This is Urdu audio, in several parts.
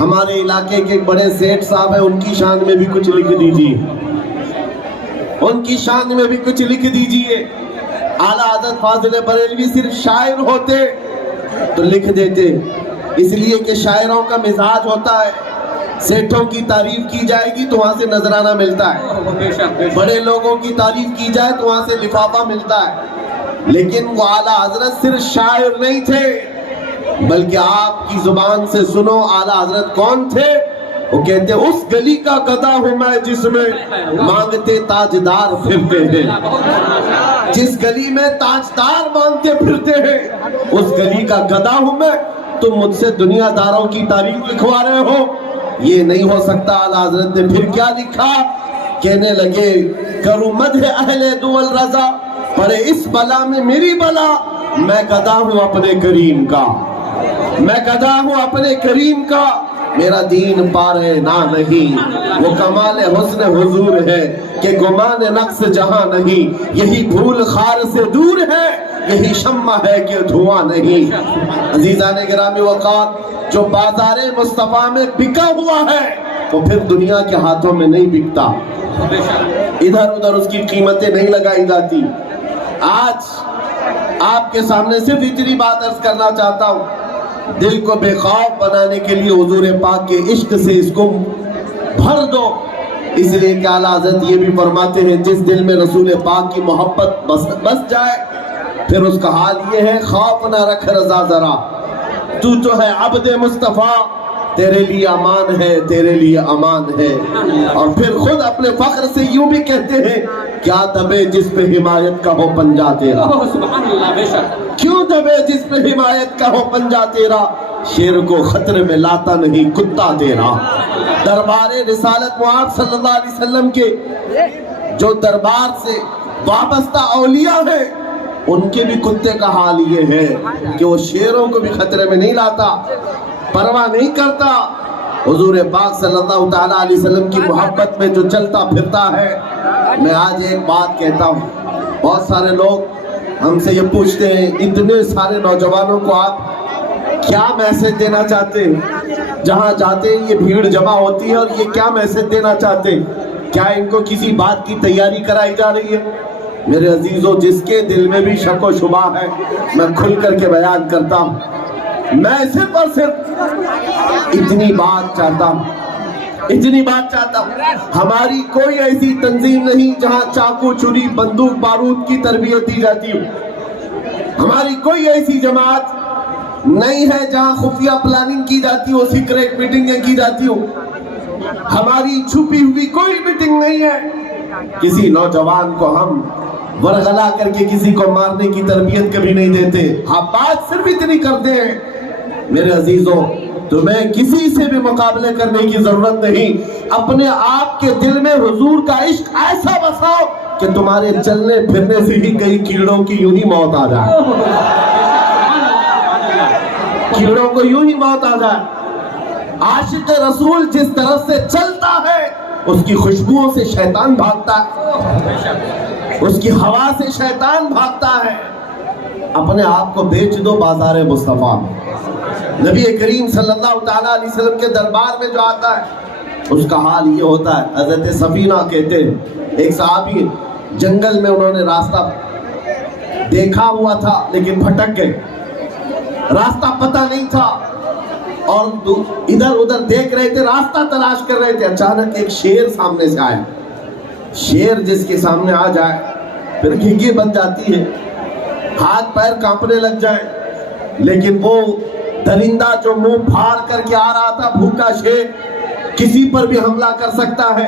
ہمارے علاقے کے ایک بڑے سیٹھ صاحب ہیں، ان کی شان میں بھی کچھ لکھ دیجیے، ان کی شان میں بھی کچھ لکھ دیجیے۔ اعلیٰ حضرت فاضل بریلوی صرف شاعر ہوتے تو لکھ دیتے، اس لیے کہ شاعروں کا مزاج ہوتا ہے، سیٹھوں کی تعریف کی جائے گی تو وہاں سے نذرانہ ملتا ہے، بڑے لوگوں کی تعریف کی جائے تو وہاں سے لفافہ ملتا ہے۔ لیکن وہ اعلیٰ حضرت صرف شاعر نہیں تھے، بلکہ آپ کی زبان سے سنو اعلیٰ حضرت کون تھے؟ وہ کہتے اس گلی کا گدھا ہوں میں جس میں مانگتے تاجدار پھرتے ہیں، جس گلی میں تاجدار مانگتے پھرتے ہیں اس گلی کا گدھا ہوں میں، تم مجھ سے دنیا داروں کی تعریف لکھوا رہے ہو، یہ نہیں ہو سکتا۔ اعلیٰ حضرت نے پھر کیا لکھا؟ کہنے لگے کروں مدح اہل دول رضا، پڑے اس بلا میں میری بلا، میں گدھا ہوں اپنے کریم کا، میں گدھا ہوں اپنے کریم کا، میرا دین پارے نہ نہیں، وہ کمال حسن حضور ہے کہ گمان نقص جہاں نہیں، یہی دھول خار سے دور ہے، یہی شمع ہے کہ دھواں نہیں۔ عزیزان گرامی وقار، جو بازار مصطفیٰ میں بکا ہوا ہے وہ پھر دنیا کے ہاتھوں میں نہیں بکتا، ادھر ادھر اس کی قیمتیں نہیں لگائی جاتی۔ آج آپ کے سامنے صرف اتنی بات عرض کرنا چاہتا ہوں، دل کو بے خوف بنانے کے لیے حضور پاک کے عشق سے اس کو بھر دو، اس لیے کہ اعلیٰ حضرت یہ بھی فرماتے ہیں جس دل میں رسول پاک کی محبت بس جائے پھر اس کا حال یہ ہے خوف نہ رکھ رضا ذرا، تو ہے عبد مصطفیٰ، تیرے لیے امان ہے، تیرے لیے امان ہے۔ اور پھر خود اپنے فخر سے یوں بھی کہتے ہیں کیا دبے جس پہ حمایت کا ہو پنجا تیرا، کیوں دبے جس پہ حمایت کا ہو پنجا تیرا، شیر کو خطرے میں لاتا نہیں کتا تیرا۔ دربار رسالت معاذ صلی اللہ علیہ وسلم کے جو دربار سے وابستہ اولیاء ہیں ان کے بھی کتے کا حال یہ ہے کہ وہ شیروں کو بھی خطرے میں نہیں لاتا، پرواہ نہیں کرتا، حضور پاک صلی اللہ تعالیٰ علیہ وسلم کی محبت میں جو چلتا پھرتا ہے۔ میں آج ایک بات کہتا ہوں، بہت سارے لوگ ہم سے یہ پوچھتے ہیں اتنے سارے نوجوانوں کو آپ کیا میسج دینا چاہتے ہیں؟ جہاں جاتے ہیں یہ بھیڑ جمع ہوتی ہے اور یہ کیا میسج دینا چاہتے ہیں؟ کیا ان کو کسی بات کی تیاری کرائی جا رہی ہے؟ میرے عزیزوں، جس کے دل میں بھی شک و شبہ ہے میں کھل کر کے بیان کرتا ہوں، میں صرف اور صرف اتنی بات چاہتا ہوں، اتنی بات چاہتا ہوں، ہماری کوئی ایسی تنظیم نہیں جہاں چاقو چھری بندوق بارود کی تربیت دی جاتی ہو، ہماری کوئی ایسی جماعت نہیں ہے جہاں خفیہ پلاننگ کی جاتی ہو، سیکریٹ میٹنگیں کی جاتی ہو، ہماری چھپی ہوئی کوئی میٹنگ نہیں ہے۔ کسی نوجوان کو ہم ورغلا کر کے کسی کو مارنے کی تربیت کبھی نہیں دیتے، ہاں بات صرف اتنی کرتے ہیں میرے عزیزوں تمہیں کسی سے بھی مقابلے کرنے کی ضرورت نہیں، اپنے آپ کے دل میں حضور کا عشق ایسا بساؤ کہ تمہارے چلنے پھرنے سے ہی کئی کیڑوں کی یوں ہی موت آ جائے، کیڑوں کو یوں ہی موت آ جائے۔ عاشق رسول جس طرح سے چلتا ہے اس کی خوشبوؤں سے شیطان بھاگتا ہے، اس کی ہوا سے شیطان بھاگتا ہے۔ اپنے آپ کو بیچ دو بازار مصطفیٰ میں، نبی کریم صلی اللہ تعالیٰ علیہ وسلم کے دربار میں جو آتا ہے اس کا حال یہ ہوتا ہے۔ حضرت سفینہ کہتے ہیں ایک صحابی جنگل میں انہوں نے راستہ دیکھا ہوا تھا لیکن بھٹک گئے، راستہ پتہ نہیں تھا اور ادھر ادھر دیکھ رہے تھے، راستہ تلاش کر رہے تھے، اچانک ایک شیر سامنے سے آیا۔ شیر جس کے سامنے آ جائے پھر گھگی بن جاتی ہے، ہاتھ پیر کانپنے لگ جائے، لیکن وہ درندہ جو منہ پھاڑ کر کے آ رہا تھا بھوکا شیر کسی پر بھی حملہ کر سکتا ہے،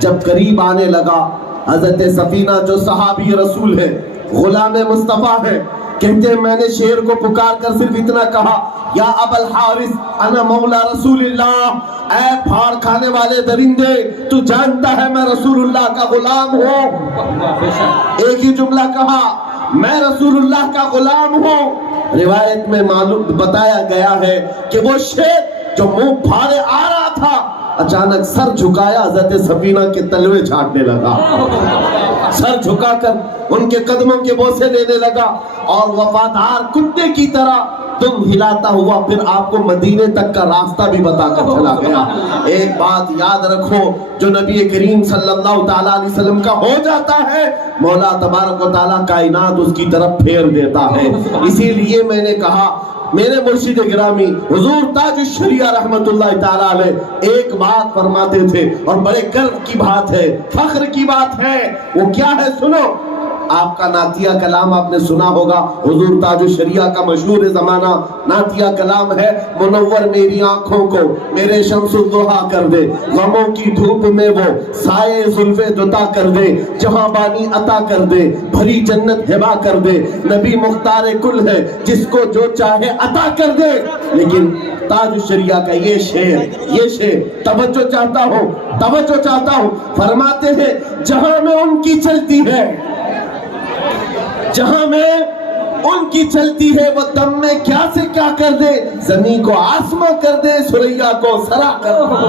جب قریب آنے لگا حضرت سفینہ جو صحابی رسول ہے، غلام مصطفیٰ ہے، کہتے ہیں میں نے شیر کو پکار کر صرف اتنا کہا یا ابا الحارث انا مولا رسول اللہ، اے پھاڑ کھانے والے درندے تو جانتا ہے میں رسول اللہ کا غلام ہوں۔ ایک ہی جملہ کہا میں رسول اللہ کا غلام ہوں۔ روایت میں معلوم بتایا گیا ہے کہ وہ شیر جو منہ پھاڑے آ رہا تھا اچانک سر جھکایا حضرت سفینہ کے تلوے چھاٹنے لگا۔ سر جھکا کر ان کے قدموں کے بوسے لینے لگا اور وفادار کتے کی طرح تم ہلاتا ہوا پھر آپ کو مدینے تک کا راستہ بھی بتا کر چلا گیا۔ ایک بات یاد رکھو، جو نبی کریم صلی اللہ تعالیٰ علیہ وسلم کا ہو جاتا ہے مولا تبارک و تعالیٰ کائنات اس کی طرف پھیر دیتا ہے۔ اسی لیے میں نے کہا میرے مرشد گرامی حضور تاج الشریعہ رحمت اللہ تعالیٰ علیہ ایک بات فرماتے تھے اور بڑے گرو کی بات ہے، فخر کی بات ہے، وہ کیا ہے سنو۔ آپ کا نعتیہ کلام آپ نے سنا ہوگا، حضور تاج الشریعہ کا مشہور زمانہ نعتیہ کلام ہے، منور میری آنکھوں کو میرے شمس الضحیٰ کر دے، غموں کی دھوپ میں وہ سائے زلف دوتا کر دے، جہاں بانی عطا کر دے، بھری جنت ہبا کر دے، نبی مختار کل ہے جس کو جو چاہے عطا کر دے۔ لیکن تاج الشریعہ کا یہ شعر توجہ چاہتا ہوں، فرماتے ہیں جہاں میں ان کی چلتی ہے، جہاں میں ان کی چلتی ہے وہ دم میں کیا سے کیا کر دے، زمین کو آسماں کر دے، سریا کو سرا کر دے۔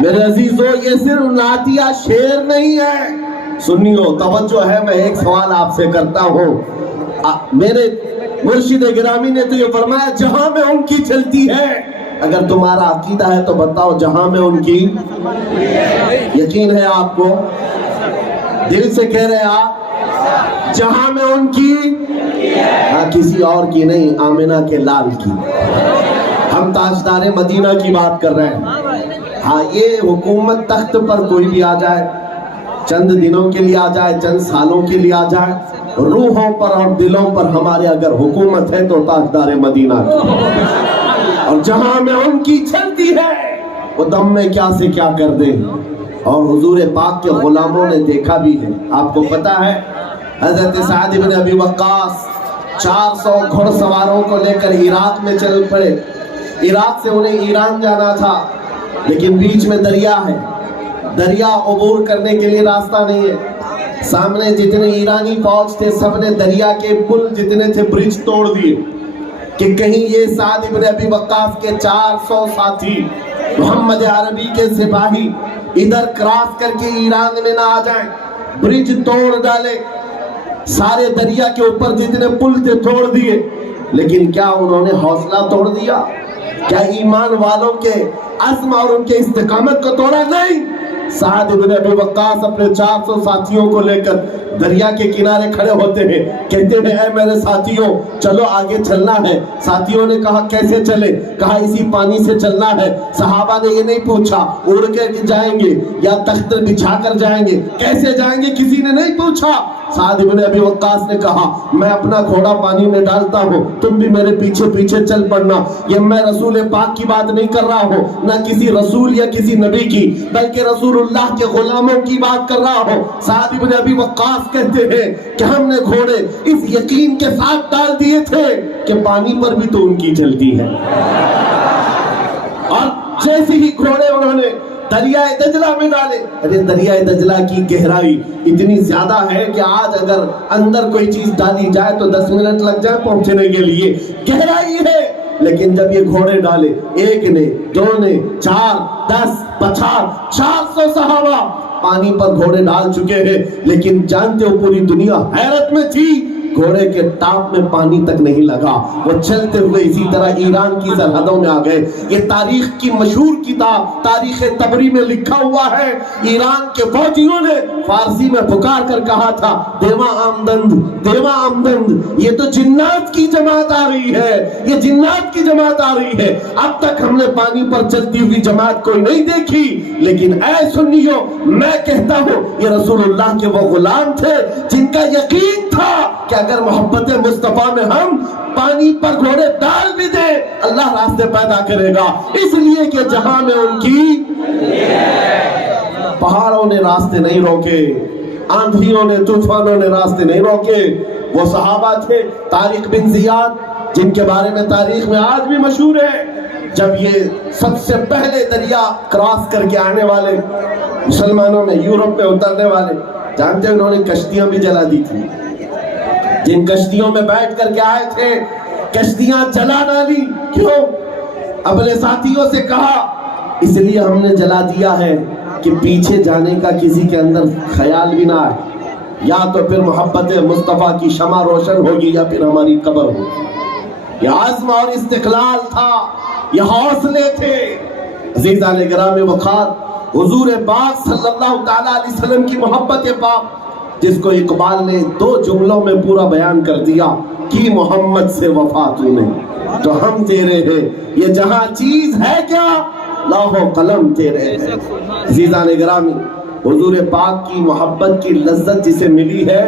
میرے عزیزو یہ صرف نعتیہ شعر نہیں ہے، سنیو توجہ ہے، میں ایک سوال آپ سے کرتا ہوں۔ میرے مرشد گرامی نے تو یہ فرمایا جہاں میں ان کی چلتی ہے، اگر تمہارا عقیدہ ہے تو بتاؤ جہاں میں ان کی یقین ہے آپ کو، دل سے کہہ رہے آپ جہاں میں ان کی، ہاں کسی اور کی نہیں، آمنہ کے لال کی، ہم تاجدار مدینہ کی بات کر رہے ہیں۔ ہاں یہ حکومت تخت پر کوئی بھی آ جائے، چند دنوں کے لیے آ جائے، چند سالوں کے لیے آ جائے، روحوں پر اور دلوں پر ہمارے اگر حکومت ہے تو تاجدار مدینہ کی، اور جہاں میں ان کی چلتی ہے وہ دم میں کیا سے کیا کر دے۔ اور حضور پاک کے غلاموں نے دیکھا بھی ہے، آپ کو پتا ہے حضرت سعد بن ابی وقاص 400 گھڑ سواروں کو لے کر عراق میں چل پڑے، عراق سے انہیں ایران جانا تھا، لیکن بیچ میں دریا ہے، دریا عبور کرنے کے لیے راستہ نہیں ہے، سامنے جتنے ایرانی فوج تھے سب نے دریا کے پل جتنے تھے برج توڑ دیے کہ کہیں یہ سعد ابن ابی وقاص کے 400 ساتھی محمد عربی کے سپاہی ادھر کراس کر کے ایران میں نہ آ جائیں، برج توڑ ڈالے، سارے دریا کے اوپر جتنے پل تھے توڑ دیے۔ لیکن کیا انہوں نے حوصلہ توڑ دیا؟ کیا ایمان والوں کے عزم اور ان کے استقامت کو توڑا؟ نہیں۔ سعد بن ابی وقاص اپنے 400 ساتھیوں کو لے کر دریا کے کنارے کھڑے ہوتے ہیں، کہتے ہیں اے میرے ساتھیوں چلو آگے چلنا ہے۔ ساتھیوں نے کہا کیسے چلے؟ کہا اسی پانی سے چلنا ہے۔ صحابہ نے یہ نہیں پوچھا اڑ کے جائیں گے یا تخت بچھا کر جائیں گے، کیسے جائیں گے کسی نے نہیں پوچھا۔ سعد بن ابی وقاص نے کہا میں اپنا گھوڑا پانی میں ڈالتا ہوں، تم بھی میرے پیچھے پیچھے چل پڑنا۔ یہ میں رسول پاک کی بات نہیں کر رہا ہوں، نہ کسی رسول یا کسی نبی کی، بلکہ رسول اللہ کے غلاموں کی بات کر رہا ہوں۔ سعد بن ابی وقاص کہتے ہیں کہ ہم نے گھوڑے اس یقین کے ساتھ ڈال دیے تھے کہ پانی پر بھی تو ان کی چلتی ہے، اور جیسے ہی گھوڑے انہوں نے دریائے دجلہ میں ڈالے، ارے دریائے دجلہ کی گہرائی اتنی زیادہ ہے کہ آج اگر اندر کوئی چیز ڈالی جائے تو 10 منٹ لگ جائے پہنچنے کے لیے، گہرائی ہے۔ لیکن جب یہ گھوڑے ڈالے، ایک نے، دو نے، 4، 10، 50، 400 صحابہ پانی پر گھوڑے ڈال چکے ہیں، لیکن جانتے ہو پوری دنیا حیرت میں تھی، گھوڑے کے ٹاپ میں پانی تک نہیں لگا، وہ چلتے ہوئے اسی طرح ایران کی سرحدوں میں آ گئے۔ یہ تاریخ کی مشہور کتاب تاریخ تبری میں لکھا ہوا ہے، ایران کے فوجیوں نے فارسی میں پکار کر کہا تھا دیوا آمدند، دیوا آمدند، یہ تو جنات کی جماعت آ رہی ہے، یہ جنات کی جماعت آ رہی ہے۔ اب تک ہم نے پانی پر چلتی ہوئی جماعت کوئی نہیں دیکھی، لیکن اے سنیو میں کہتا ہوں یہ رسول اللہ کے وہ غلام تھے جن کا یقین تھا کہ اگر محبت مصطفیٰ میں ہم پانی پر گھوڑے ڈال بھی دیں اللہ راستے پیدا کرے گا، اس لیے کہ جہاں میں ان کی پہاڑوں نے راستے نہیں روکے، آندھیوں نے طوفانوں نے راستے نہیں روکے۔ وہ صحابہ تھے طارق بن زیاد جن کے بارے میں تاریخ میں آج بھی مشہور ہے، جب یہ سب سے پہلے دریا کراس کر کے آنے والے مسلمانوں میں یورپ میں اترنے والے، جانتے ہیں انہوں نے کشتیاں بھی جلا دی تھی، جن کشتیوں میں بیٹھ کر کے آئے تھے کشتیاں جلا ڈالی. کیوں؟ اپنے ساتھیوں سے کہا اس لیے ہم نے جلا دیا ہے کہ پیچھے جانے کا کسی کے اندر خیال بھی نہ آئے. یا تو پھر محبت مصطفیٰ کی شمع روشن ہوگی یا پھر ہماری قبر ہوگی. یہ عزم اور استقلال تھا، یہ حوصلے تھے. عزیزان گرامی وقار، حضور پاک صلی اللہ تعالیٰ علیہ وسلم کی محبت پاک جس کو اقبال نے 2 جملوں میں پورا بیان کر دیا کہ محمد سے وفا تو نے تو ہم تیرے ہیں، یہ جہاں چیز ہے کیا لوح و قلم تیرے ہیں. عزیزان گرامی، حضور پاک کی محبت کی لذت جسے ملی ہے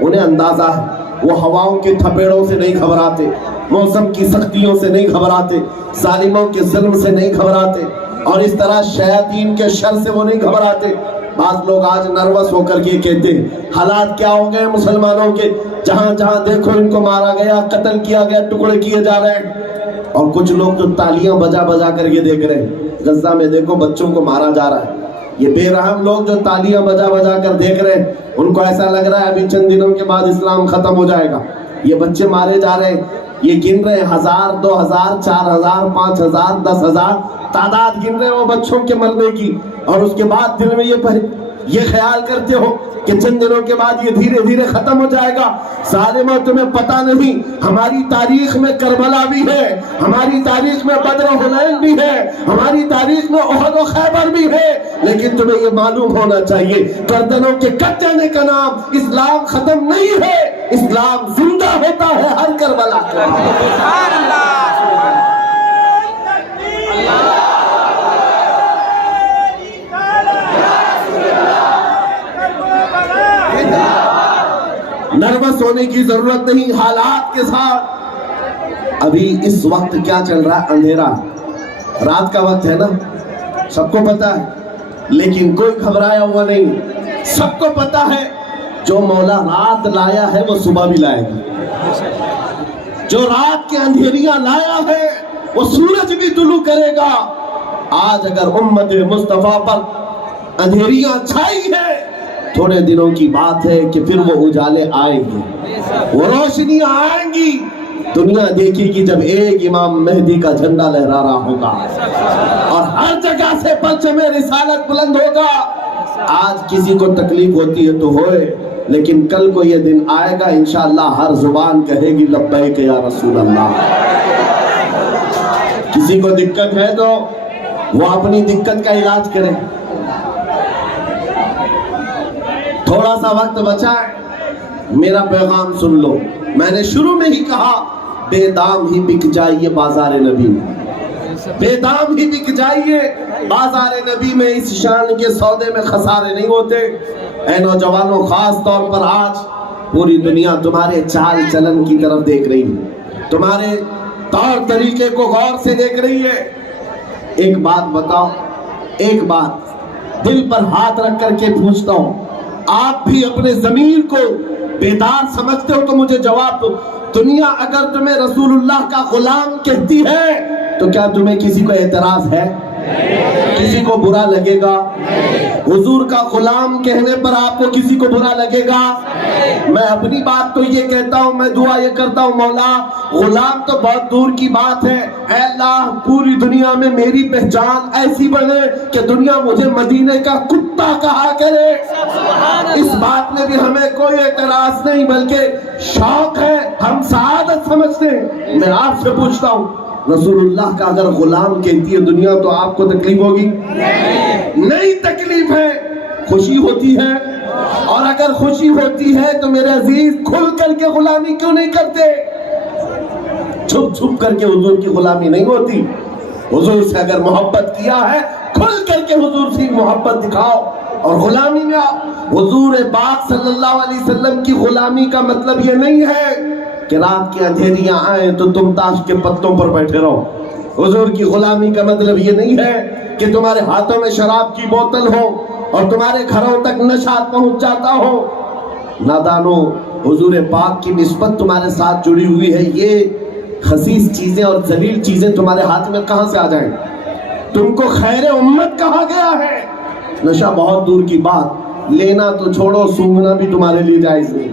انہیں اندازہ ہے. وہ ہواؤں کے تھپیڑوں سے نہیں گھبراتے، موسم کی سختیوں سے نہیں گھبراتے، ظالموں کے ظلم سے نہیں گھبراتے، اور اس طرح شیاطین کے شر سے وہ نہیں گھبراتے. بعض لوگ آج نروس ہو کر کے کہتے ہیں حالات کیا ہو گئے مسلمانوں کے، جہاں جہاں دیکھو ان کو مارا گیا، قتل کیا گیا، ٹکڑے کیے جا رہے ہیں. اور کچھ لوگ تو تالیاں بجا بجا کر کے دیکھ رہے ہیں، غزہ میں دیکھو بچوں کو مارا جا رہا ہے. یہ بے رحم لوگ جو تالیاں بجا بجا کر دیکھ رہے ہیں ان کو ایسا لگ رہا ہے ابھی چند دنوں کے بعد اسلام ختم ہو جائے گا. یہ بچے مارے جا رہے ہیں، یہ گن رہے ہیں 1000 2000 4000 5000 10,000 تعداد گن رہے ہیں وہ بچوں کے مرنے کی. اور اس کے بعد دل میں یہ خیال کرتے ہو کہ چند دنوں کے بعد یہ دھیرے دھیرے ختم ہو جائے گا. ظالموں تمہیں پتہ نہیں ہماری تاریخ میں کربلا بھی ہے، ہماری تاریخ میں بدر و حنین بھی ہے، ہماری تاریخ میں احد و خیبر بھی ہے. لیکن تمہیں یہ معلوم ہونا چاہیے گردنوں کے کٹ جانے کا نام اسلام ختم نہیں ہے، اسلام زندہ ہوتا ہے ہر کربلا کا. نروس ہونے کی ضرورت نہیں حالات کے ساتھ. ابھی اس وقت کیا چل رہا ہے؟ اندھیرا، رات کا وقت ہے نا، سب کو پتا ہے، لیکن کوئی گھبرایا ہوا نہیں. سب کو پتا ہے جو مولا رات لایا ہے وہ صبح بھی لائے گا، جو رات کے اندھیریاں لایا ہے وہ سورج بھی طلوع کرے گا. آج اگر امت مصطفیٰ پر اندھیریاں چھائی ہے تھوڑے دنوں کی بات ہے کہ پھر وہ اجالے آئیں گے، وہ روشنیاں آئیں گی. دنیا دیکھے گی جب ایک امام مہدی کا جھنڈا لہرا رہا ہوگا اور ہر جگہ سے پرچم رسالت بلند ہوگا. آج کسی کو تکلیف ہوتی ہے تو ہوئے، لیکن کل کو یہ دن آئے گا انشاءاللہ ہر زبان کہے گی لبیک یا رسول اللہ. کسی کو دقت ہے تو وہ اپنی دقت کا علاج کرے. تھوڑا سا وقت بچا ہے، میرا پیغام سن لو. میں نے شروع میں ہی کہا بے دام ہی بک جائیے بازار نبی میں، بے دام ہی بک جائیے بازار نبی میں. اس شان کے سودے میں خسارے نہیں ہوتے. اے نوجوانوں، خاص طور پر آج پوری دنیا تمہارے چال چلن کی طرف دیکھ رہی ہے، تمہارے طور طریقے کو غور سے دیکھ رہی ہے. ایک بات بتاؤ، ایک بات دل پر ہاتھ رکھ کر کے پوچھتا ہوں، آپ بھی اپنے ضمیر کو بیدار سمجھتے ہو تو مجھے جواب دو. دنیا اگر تمہیں رسول اللہ کا غلام کہتی ہے تو کیا تمہیں کسی کو اعتراض ہے؟ کسی کو برا لگے گا؟ حضور کا غلام کہنے پر آپ کو کسی کو برا لگے گا؟ میں اپنی بات تو یہ کہتا ہوں، میں دعا یہ کرتا ہوں مولا غلام تو بہت دور کی بات ہے، اے اللہ پوری دنیا میں میری پہچان ایسی بنے کہ دنیا مجھے مدینے کا کتا کہا کرے. اس بات میں بھی ہمیں کوئی اعتراض نہیں بلکہ شوق ہے، ہم سعادت سمجھتے ہیں. میں آپ سے پوچھتا ہوں رسول اللہ کا اگر غلام کہتی ہے دنیا تو آپ کو تکلیف ہوگی؟ نہیں تکلیف ہے، خوشی ہوتی ہے. اور اگر خوشی ہوتی ہے تو میرے عزیز کھل کر کے غلامی کیوں نہیں کرتے؟ چھپ چھپ کر کے حضور کی غلامی نہیں ہوتی. حضور سے اگر محبت کیا ہے کھل کر کے حضور سے محبت دکھاؤ اور غلامی میں آؤ. حضور پاک صلی اللہ علیہ وسلم کی غلامی کا مطلب یہ نہیں ہے کہ رات کی اندھیریاں آئیں تو تم تاش کے پتوں پر بیٹھے رہو. حضور کی غلامی کا مطلب یہ نہیں ہے کہ تمہارے ہاتھوں میں شراب کی بوتل ہو اور تمہارے گھروں تک نشہ پہنچ جاتا ہو. نادانو، حضور پاک کی نسبت تمہارے ساتھ جڑی ہوئی ہے. یہ خسیس چیزیں اور ذلیل چیزیں تمہارے ہاتھ میں کہاں سے آ جائیں؟ تم کو خیر امت کہا گیا ہے. نشہ بہت دور کی بات، لینا تو چھوڑو، سونگنا بھی تمہارے لیے جائز نہیں.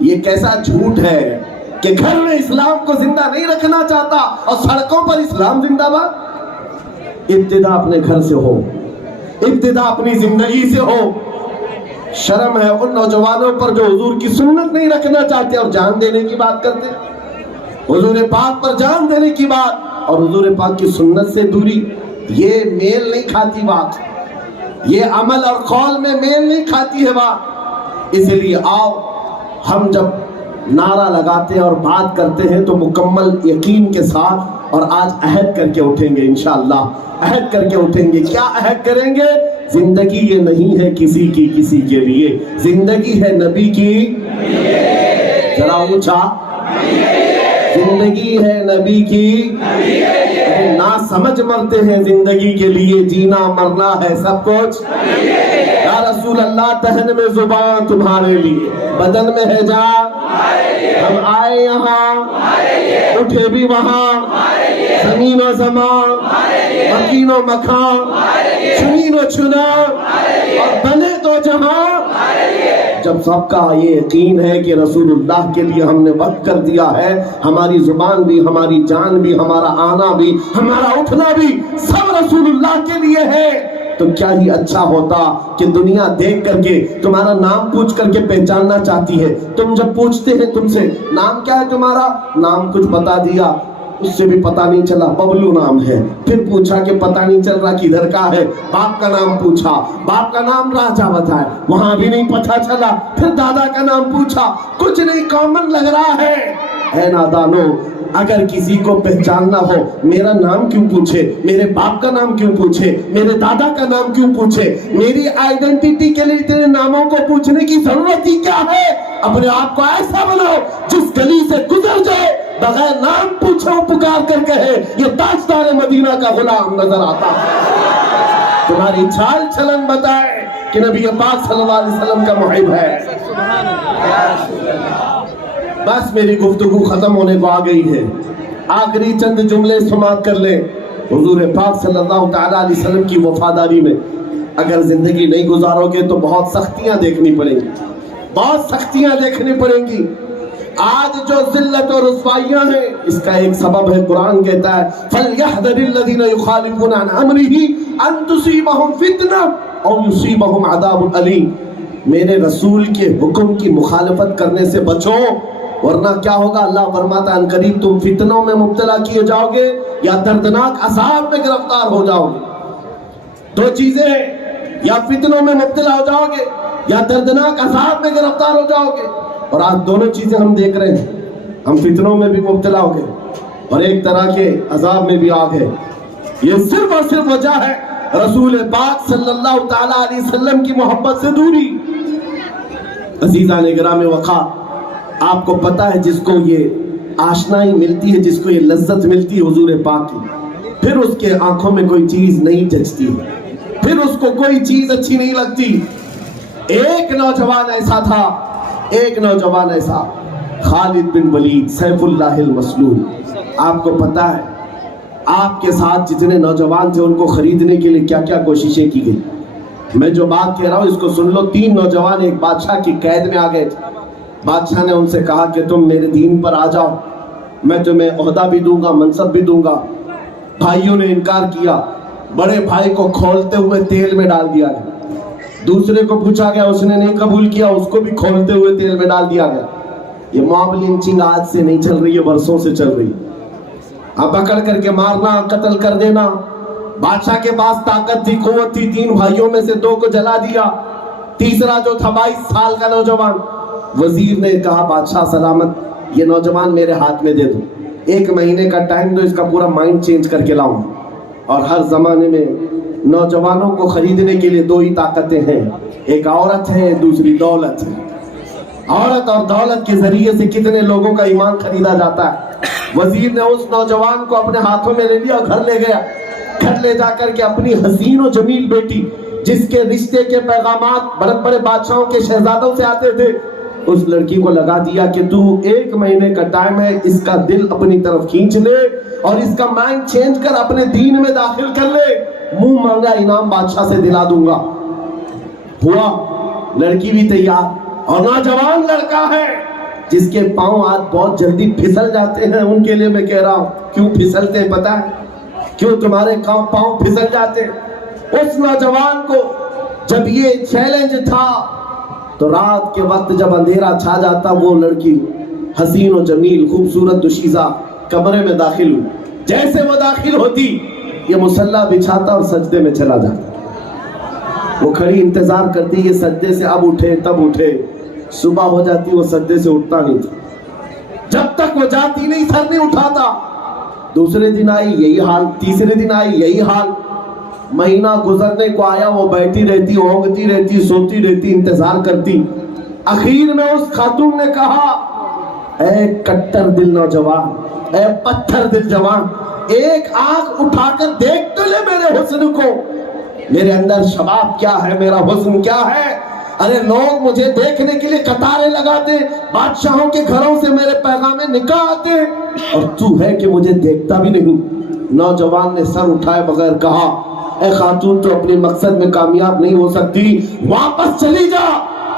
یہ کیسا جھوٹ ہے کہ گھر میں اسلام کو زندہ نہیں رکھنا چاہتا اور سڑکوں پر اسلام زندہ باد. ابتدا اپنے گھر سے ہو, ابتدا اپنی زندگی سے ہو. شرم ہے ان نوجوانوں پر جو حضور کی سنت نہیں رکھنا چاہتے اور جان دینے کی بات کرتے. حضور پاک پر جان دینے کی بات اور حضور پاک کی سنت سے دوری, یہ میل نہیں کھاتی بات, یہ عمل اور قول میں میل نہیں کھاتی ہے بات. اس لیے آؤ ہم جب نعرہ لگاتے ہیں اور بات کرتے ہیں تو مکمل یقین کے ساتھ اور آج عہد کر کے اٹھیں گے انشاءاللہ. عہد کر کے اٹھیں گے. کیا عہد کریں گے؟ زندگی یہ نہیں ہے کسی کی کسی کے لیے, زندگی ہے نبی کی. ذرا اونچا, زندگی ہے نبی کی. نا سمجھ مرتے ہیں زندگی کے لیے, جینا مرنا ہے سب کچھ. یا رسول اللہ دہن میں زبان تمہارے لیے, بدن میں ہے جان. ہم آئے یہاں, اٹھے بھی وہاں, زمین و زمان, مکین و مکان, چنین و چنا, اور بنے تو جہاں. جب سب کا یہ یقین ہے کہ رسول اللہ کے لیے ہم نے وقت کر دیا ہے, ہماری زبان بھی, ہماری جان بھی, ہمارا آنا بھی, ہمارا اٹھنا بھی سب رسول اللہ کے لیے ہے, تو کیا ہی اچھا ہوتا کہ دنیا دیکھ کر کے تمہارا نام پوچھ کر کے پہچاننا چاہتی ہے. تم جب پوچھتے ہیں تم سے نام کیا ہے تمہارا, نام کچھ بتا دیا, اس سے بھی پتہ نہیں چلا ببلو نام ہے. پھر پوچھا کہ پتہ نہیں چل رہا کدھر کا ہے, باپ کا نام پوچھا, باپ کا نام راجا بتایا, وہاں بھی نہیں پتہ چلا. پھر دادا کا نام پوچھا, کچھ نہیں کامن لگ رہا ہے. اے نادانو, اگر کسی کو پہچاننا ہو میرا نام کیوں پوچھے, میرے باپ کا نام کیوں پوچھے, میرے دادا کا نام کیوں پوچھے, میری آئیڈینٹی کے لیے تیرے ناموں کو پوچھنے کی ضرورت ہی کیا ہے. اپنے آپ کو ایسا بناؤ جس گلی سے گزر جائے بغیر نام پوچھے پکار کر کہے یہ تاجدار مدینہ کا غلام نظر آتا ہے. تمہاری چال چلن بتائے کہ نبی پاک صلی اللہ علیہ وسلم کا محب ہے. بس میری گفتگو ختم ہونے کو آ گئی ہے. آخری چند جملے سماعت کر لیں. حضور پاک صلی اللہ تعالیٰ علیہ وسلم کی وفاداری میں اگر زندگی نہیں گزارو گے تو بہت سختیاں دیکھنی پڑیں گی, بہت سختیاں دیکھنی پڑیں گی. آج جو ذلت اور رسوائیاں ہیں اس کا ایک سبب ہے, قرآن کہتا ہے فَلْيَحْذَرِ الَّذِينَ يُخَالِفُونَ عَنْ أَمْرِهِ أَن تُصِيبَهُمْ فِتْنَةٌ أَوْ يُصِيبَهُمْ عَذَابٌ أَلِيمٌ. میرے رسول کے حکم کی مخالفت کرنے سے بچو, ورنہ کیا ہوگا. اللہ فرماتا ہے عنقریب تم فتنوں میں مبتلا کیے جاؤ گے یا دردناک عذاب میں گرفتار ہو جاؤ گے. دو چیزیں, یا فتنوں میں مبتلا ہو جاؤ گے یا دردناک عذاب میں گرفتار ہو جاؤ گے. اور آج دونوں چیزیں ہم دیکھ رہے ہیں, ہم فتنوں میں بھی مبتلا ہو گئے اور ایک طرح کے عذاب میں بھی آ گئے. یہ صرف اور صرف وجہ ہے رسول پاک صلی اللہ تعالیٰ علیہ وسلم کی محبت سے دوری. عزیزان گرامی وقار, آپ کو پتا ہے جس کو یہ آشنائی ملتی ہے, جس کو یہ لذت ملتی ہے حضور پاک کی, پھر اس کے آنکھوں میں کوئی چیز نہیں جچتی, پھر اس کو کوئی چیز اچھی نہیں لگتی. ایک نوجوان ایسا تھا, ایک نوجوان ایسا, خالد بن ولید سیف اللہ المسلول. آپ کو پتا ہے آپ کے ساتھ جتنے نوجوان تھے ان کو خریدنے کے لیے کیا کیا کوششیں کی گئی. میں جو بات کہہ رہا ہوں اس کو سن لو. 3 نوجوان ایک بادشاہ کی قید میں آ گئے تھے. بادشاہ نے ان سے کہا کہ تم میرے دین پر آ جاؤ, میں تمہیں عہدہ بھی دوں گا, منصب بھی دوں گا. بھائیوں نے انکار کیا. بڑے بھائی کو کھولتے ہوئے تیل میں ڈال دیا گیا. دوسرے کو پوچھا گیا, اس نے نہیں قبول کیا, اس کو بھی کھولتے ہوئے تیل میں ڈال دیا گیا. یہ موب لنچنگ آج سے نہیں چل رہی ہے, برسوں سے چل رہی ہے. اب پکڑ کر کے مارنا, قتل کر دینا. بادشاہ کے پاس طاقت تھی, قوت تھی, 3 بھائیوں میں سے 2 کو جلا دیا. تیسرا جو تھا 22 سال کا نوجوان, وزیر نے کہا بادشاہ سلامت, یہ نوجوان میرے ہاتھ میں دے دو, 1 مہینے کا ٹائم دو, اس کا پورا مائنڈ چینج کر کے لاؤں. اور ہر زمانے میں نوجوانوں کو خریدنے کے لیے 2 ہی طاقتیں ہیں, ایک عورت ہے, دوسری دولت ہے. عورت اور دولت کے ذریعے سے کتنے لوگوں کا ایمان خریدا جاتا ہے. وزیر نے اس نوجوان کو اپنے ہاتھوں میں لے لیا اور گھر لے گیا. گھر لے جا کر کے اپنی حسین و جمیل بیٹی, جس کے رشتے کے پیغامات بڑے بڑے بادشاہوں کے شہزادوں سے آتے تھے, اس لڑکی کو لگا دیا کہ تو 1 مہینے کا ٹائم ہے, اس کا دل اپنی طرف کھینچ لے اور اس کا مائنڈ چینج کر اپنے دین میں داخل کر لے, منہ مانگا انعام بادشاہ سے دلا دوں گا. ہوا, لڑکی بھی تیار اور نوجوان لڑکا ہے, جس کے پاؤں آج بہت جلدی پھسل جاتے ہیں، ان کے لیے میں کہہ رہا ہوں کیوں پھسلتے ہیں پتہ ہے؟ کیوں تمہارے پاؤں پھسل جاتے ہیں؟ اس نوجوان کو جب یہ چیلنج تھا تو رات کے وقت جب اندھیرا چھا جاتا، وہ لڑکی حسین و جمیل خوبصورت دوشیزہ کمرے میں داخل ہوئی، جیسے وہ داخل ہوتی یہ مصلی بچھاتا اور سجدے میں چلا جاتا، وہ کھڑی انتظار کرتی یہ سجدے سے اب اٹھے تب اٹھے، صبح ہو جاتی وہ سجدے سے اٹھتا نہیں تھا، جب تک وہ جاتی نہیں سر نہیں اٹھاتا، دوسرے دن آئی یہی حال، تیسرے دن آئی یہی حال، مہینہ گزرنے کو آیا وہ بیٹھی رہتی، اونگتی رہتی، سوتی رہتی، انتظار کرتی، اخیر میں اس خاتون نے کہا اے کٹر دل نوجوان، اے پتھر دل جوان، ایک آنکھ اٹھا کر دیکھ تو لے میرے حسن کو، میرے اندر شباب کیا ہے، میرا حسن کیا ہے، ارے لوگ مجھے دیکھنے کے لیے قطاریں لگاتے، بادشاہوں کے گھروں سے میرے پیغام نکاح آتے، اور تو ہے کہ مجھے دیکھتا بھی نہیں۔ نوجوان نے سر اٹھائے بغیر کہا اے خاتون تو اپنے مقصد میں کامیاب نہیں ہو سکتی، واپس چلی جا،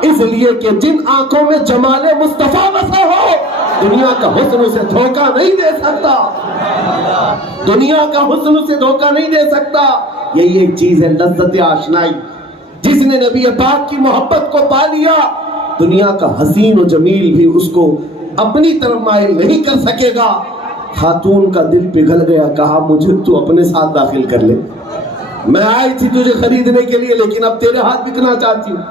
اس لیے کہ جن آنکھوں میں جمال مصطفیٰ بسا ہو دنیا کا حسن اسے دھوکہ نہیں دے سکتا، دنیا کا حسن اسے دھوکہ نہیں دے سکتا۔ یہی ایک چیز ہے لذت آشنائی، جس نے نبی پاک کی محبت کو پا لیا دنیا کا حسین و جمیل بھی اس کو اپنی طرف مائل نہیں کر سکے گا۔ خاتون کا دل پگھل گیا، کہا مجھے تو اپنے ساتھ داخل کر لے، میں آئی تھی تجھے خریدنے کے لیے لیکن اب تیرے ہاتھ بکنا چاہتی ہوں۔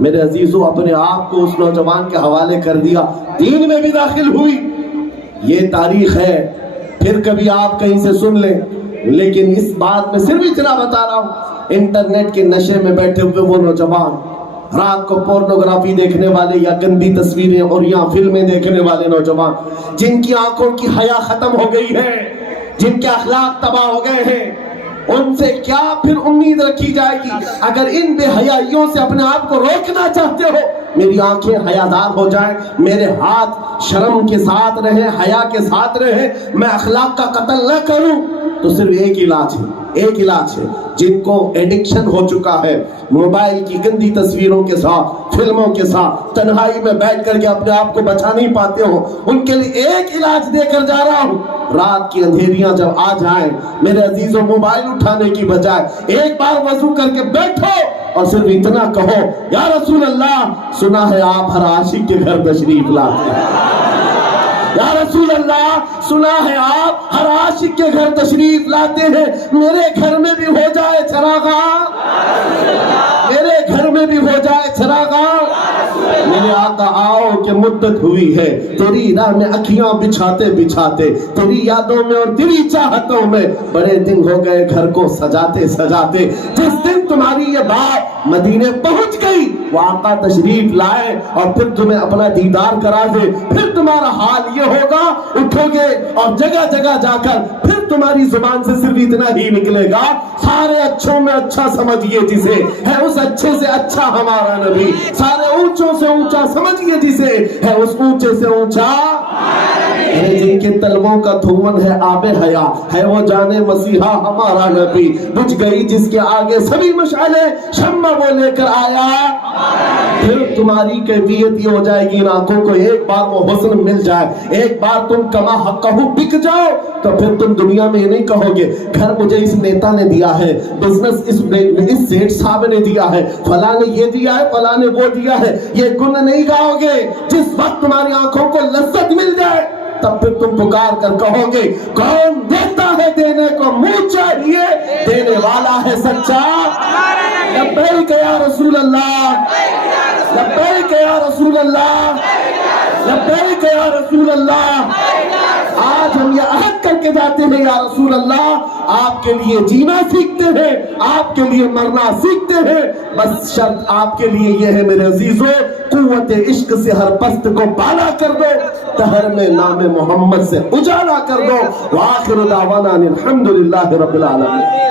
میرے عزیزو اپنے آپ کو اس نوجوان کے حوالے کر دیا، دین میں بھی داخل ہوئی۔ یہ تاریخ ہے، پھر کبھی آپ کہیں سے سن لیں، لیکن اس بات میں صرف اتنا بتا رہا ہوں، انٹرنیٹ کے نشے میں بیٹھے ہوئے وہ نوجوان، رات کو پورنوگرافی دیکھنے والے یا گندی تصویریں اور یا فلمیں دیکھنے والے نوجوان، جن کی آنکھوں کی حیا ختم ہو گئی ہے، جن کے اخلاق تباہ ہو گئے ہیں، ان سے کیا پھر امید رکھی جائے گی؟ اگر ان بے حیائیوں سے اپنے آپ کو روکنا چاہتے ہو، میری آنکھیں حیادار ہو جائیں، میرے ہاتھ شرم کے ساتھ رہیں، حیا کے ساتھ رہیں، میں اخلاق کا قتل نہ کروں، تو صرف ایک علاج ہے، ایک علاج ہے۔ جن کو ایڈکشن ہو چکا ہے موبائل کی گندی تصویروں کے ساتھ، فلموں کے ساتھ، تنہائی میں بیٹھ کر کے اپنے آپ کو بچا نہیں پاتے ہو، ان کے لیے ایک علاج دے کر جا رہا ہوں۔ رات کی اندھیریاں جب آ جائیں میرے عزیزوں، موبائل اٹھانے کی بجائے ایک بار وضو کر کے بیٹھو اور صرف اتنا کہو یا رسول اللہ، سنا ہے آپ ہر عاشق کے گھر تشریف لاتے ہیں، یا رسول اللہ سنا ہے آپ ہر عاشق کے گھر تشریف لاتے ہیں، میرے گھر میں بھی ہو جائے چراغاں، میرے گھر میں بھی ہو جائے چراغاں، میرے آقا آؤ کہ مدت ہوئی ہے تیری راہ میں اکھیاں بچھاتے بچھاتے، تیری یادوں میں اور تیری چاہتوں میں بڑے دن ہو گئے گھر کو سجاتے سجاتے، جس دن تمہاری یہ بات مدینے پہنچ گئی وہ آقا تشریف لائے اور پھر تمہیں اپنا دیدار کرا دے، پھر تمہارا حال یہ ہوگا اٹھو گے اور جگہ جگہ جا کر پھر تمہاری زبان سے صرف اتنا ہی نکلے گا، سارے اچھوں میں اچھا سمجھئے جسے، ہے اس اچھے سے اچھا ہمارا نبی، سارے اونچوں سے اونچا سمجھئے جسے، ہے اس اونچے سے اونچا، ہے جن کے طلبوں کا دھون ہے آب حیا، ہے وہ جانے مسیحا ہمارا نبی، بجھ گئی جس کے آگے سبھی مشعلیں، شمع وہ لے کر آیا، پھر تمہاری کیفیت یہ ہو جائے گی ان آنکھوں کو ایک بار وہ حسن مل جائے، ایک بار تم کما حقہ بک جاؤ، تو پھر تم دنیا میں یہ نہیں کہو گے گھر مجھے اس نیتا نے دیا ہے، بزنس اس سیٹ صاحب نے دیا ہے، فلاں نے یہ دیا ہے، فلاں نے وہ دیا ہے، یہ گن نہیں گاؤ گے۔ جس وقت تمہاری آنکھوں کو لذت مل جائے تب پھر تم پکار کر کہو گے کون دیتا ہے دینے کو منہ چاہیے، دینے والا ہے سچا، لبیک یا رسول اللہ، لبیک یا رسول اللہ، لبیک یا رسول اللہ۔ آج ہم یہ عہد کر کے جاتے ہیں یا رسول اللہ آپ کے لیے جینا سیکھتے ہیں، آپ کے لیے مرنا سیکھتے ہیں، بس شرط آپ کے لیے یہ ہے میرے عزیزو، قوت عشق سے ہر پست کو بالا کر دو، دہر میں نام محمد سے اجالا کر دو، وآخر دعوانا الحمدللہ رب العالمین۔